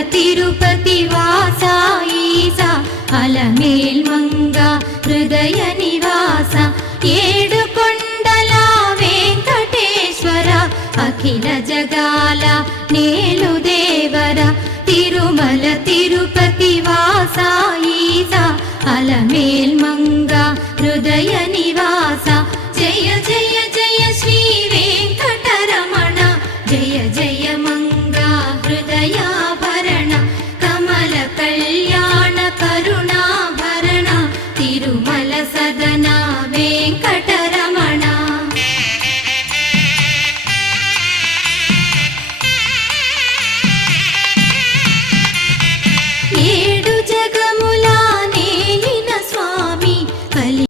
తిరుపతి వాస ఈసా అలమేల్ మంగ హృదయ నివాస ఏడు కొండల వెంకటేశ్వర అఖిల జగాల నేలు దేవర తిరుమల తిరుపతి వాస ఈసా అలమేల్ మంగ హృదయ నివాస